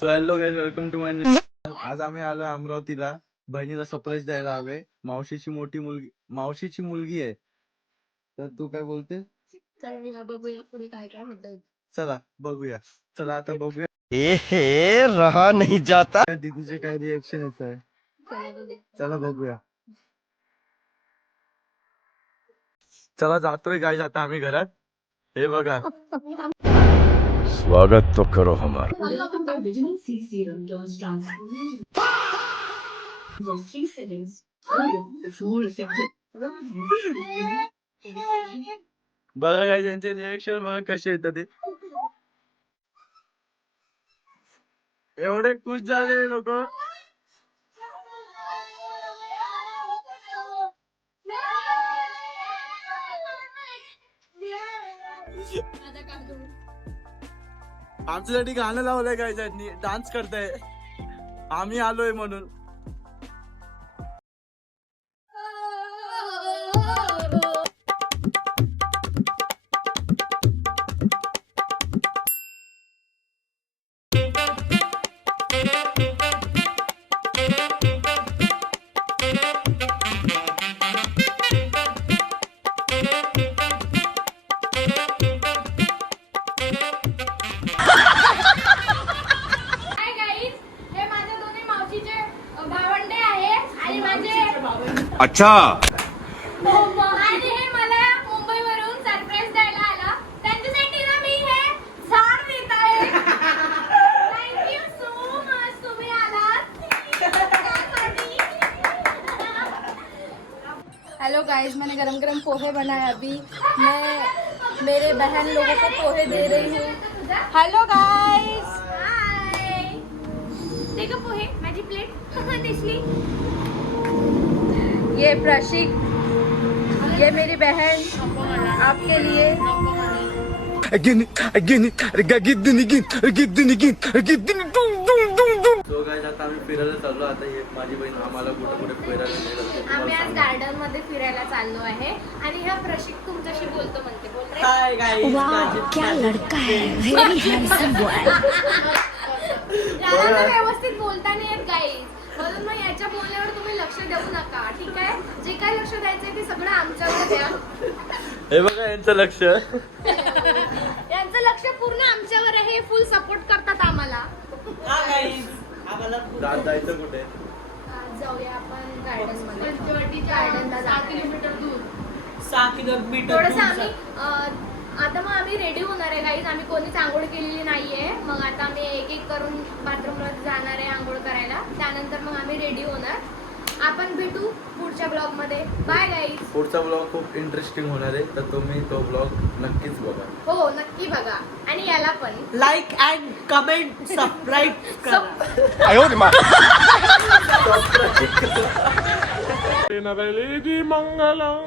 So hello guys, welcome to my. आज आम्ही आलो अमरावतीला बहिणीला सरप्राईज द्यायला हवे. मावशीची मुलगी आहे. तर तू काय बोलते? बघूया पुढे काय काय होतंय. चला बघूया. चला आता बघूया हे रहा नहीं जाता. दीदीचे काय रिएक्शन येत आहे. चला बघूया. चला जातोय गाईज आता आम्ही घरात. हे बघा. स्वागत तो करो हमारा. बघा गाईज यांचे रिएक्शन बघा कसे येतात ते. एवढे खुश झाले लोक. आमच्यासाठी गाणं लावलंय काय त्यांनी, डान्स करताय. आम्ही आलोय म्हणून. अच्छा. आणि हे मला मुंबईवरून सरप्राईज द्यायला आला. त्यांच्यासाठी ना मी हे झाड देत आहे. थँक्यू सो मच तुम्ही आलात त्यासाठी. हेलो गाइस, मैंने गरम गरम पोहे बनाए. अभी मैं मेरे बहन लोगों को पोहे दे रही हूँ. हेलो गाइस, हाय. देखो पोहे, माझी प्लेट दिसली. ये प्रशिक, ये मेरी बहन आपके लिए. सो गाईज आता आम्ही फिरायला चाललो. आता हे माझी बहीण आम्हाला कुठे कुठे फिरायला नेलं. आम्ही आज गार्डन मध्ये फिरायला चाललो आहे आणि हा प्रशिक तुमच्याशी बोलतो म्हणते. बोल रे. Hi guys. क्या लड़का है, वेरी हैंडसम बॉय. याला तर व्यवस्थित बोलता नाही येत गाईज, म्हणून मग याच्या बोलण्यावर तुम्ही लक्ष देऊ नका, ठीक आहे. जे काय लक्ष द्यायचंय ते सगळं आमच्यावर द्या. हे बघा यांचं लक्ष. यांचं लक्ष पूर्ण आमच्यावर आहे. फुल सपोर्ट करतात आम्हाला. जायचं कुठे? जाऊया आपण गार्डन मध्ये. गार्डनला 6 किलोमीटर दूर. 6 किलोमीटर थोडंसं आम्ही आता मग आम्ही रेडी होणार आहे गाईज. आम्ही कोणीच आंघोळ केलेली नाहीये. मग आता आम्ही एक एक करून बाथरूमला जाणार आहे आंघोळ करायला. त्यानंतर मग आम्ही रेडी होणार. आपण भेटू पुढच्या ब्लॉग मध्ये. Bye guys. पुढचा ब्लॉग खूप इंटरेस्टिंग होणार आहे, तर तुम्ही तो ब्लॉग नक्कीच बघा. हो नक्की बघा. आणि याला पण लाईक अँड कमेंट सबस्क्राईब करा. आयो रे मा. मंगलम.